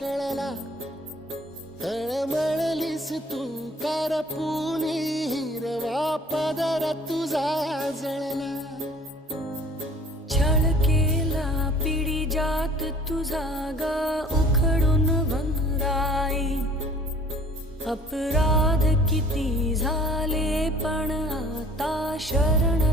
कळला, तळमळलीस तू करपुनी, हिरवा पदर तुझा जळला. छळ केला पिढी जात तुझा ग उखडून वनराई. अपराध किती झाले पण आता शरण